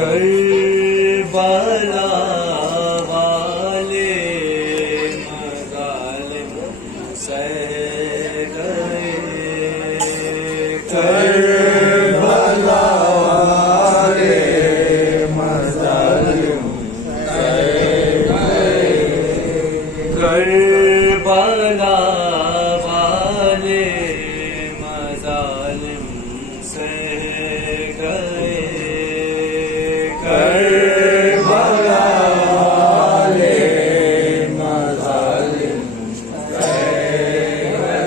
Karbala वाले मज़ालिम सह गए, करबला वाले मज़ालिम सह गए, करबला वाले मज़ालिम सह गए, करबला वाले मज़ालिम सह गए।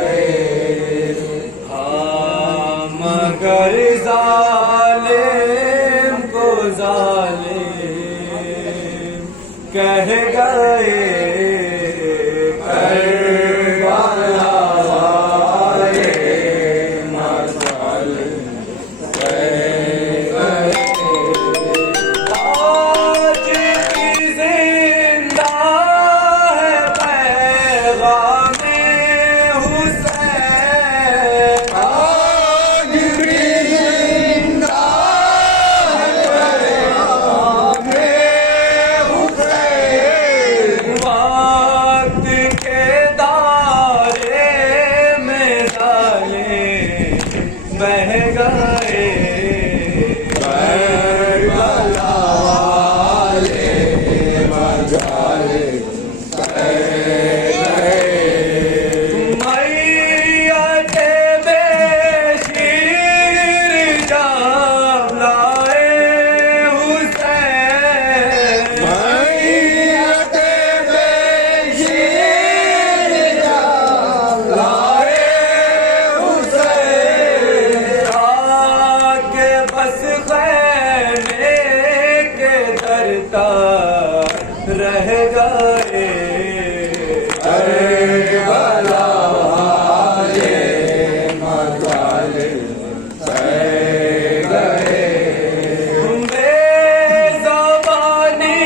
हाँ मगर ज़ालिम को ज़ालिम कह गए, करबला वाले मज़ालिम सह गए। आज भी जिंदा है पैगामे हुसैन, आज भी जिंदा है पैगामे हुसैन, वक्त के दायरे में डाले बह गए, करबला वाले मज़ालिम सह गए। मैयत बेशीर जब लाए हुसैन, मैयत बेशीर जब लाए हुसैन, आके बस खैमे के दर तक रह गए, करबला वाले मज़ालिम सह गए। बेज़बानी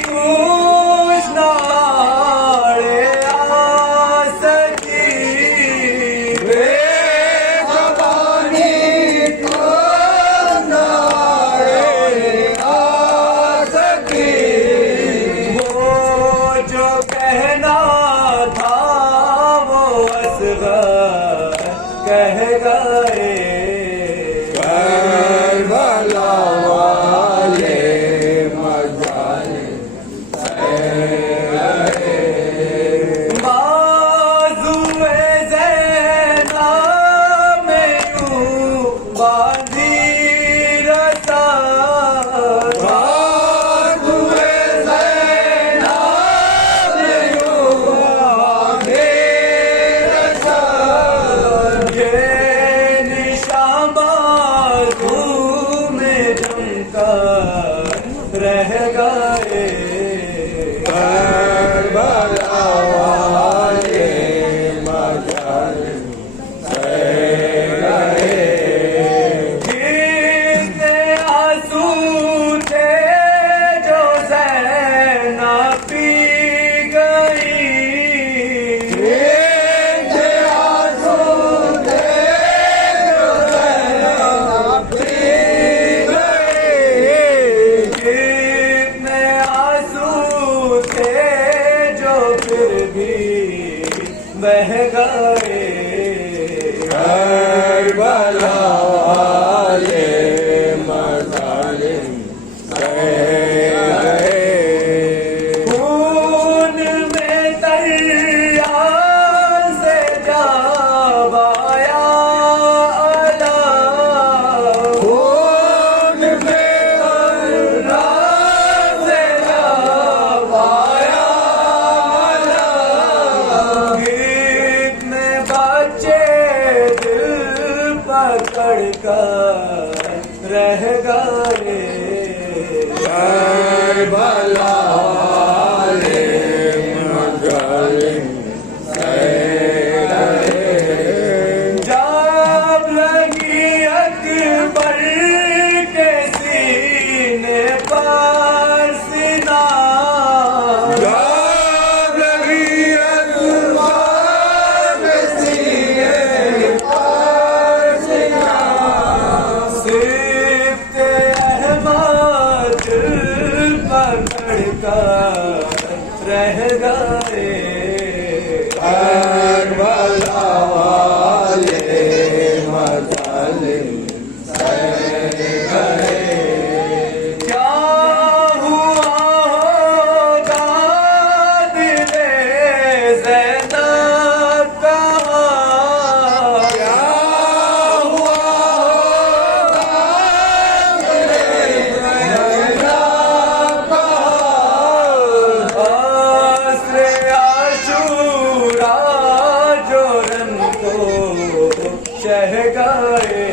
कुछ नाड़े आ सकी, बेज़बानी को नारे आ सकी, वो जो कहना था वो असग़र कह गए, करबला वाले मज़ालिम सह गए। बाज़ुए ज़ैनब में यूं बांधी रसा, बाज़ुए ज़ैनब में यूं बांधे रसा, ये निशान बाजू में जमकर रह गए, करबला वाले मज़ालिम सह गए। कितने आंसू थे जो ज़ैनब पी गई, कितने आंसू थे जो ज़ैनब पी गई, कितने आंसू थे जो फिर भी बह गए, करबला वाले मज़ालिम सह गए। खून में दरिया से जब आया अलम, खून में दरिया से जब आया अलम, कितने बच्चे दिल पकड़ कर रह गए, करबला वाले मज़ालिम सह गए। जब लगी अकबर के सीने पर सिना, जब लगी अकबर के सीने पर सिना, सिफ्त अहमद क्या हुआ होगा दिले ज़ैनब का क्या हुआ आसरे आशूरा जो रन को शह गए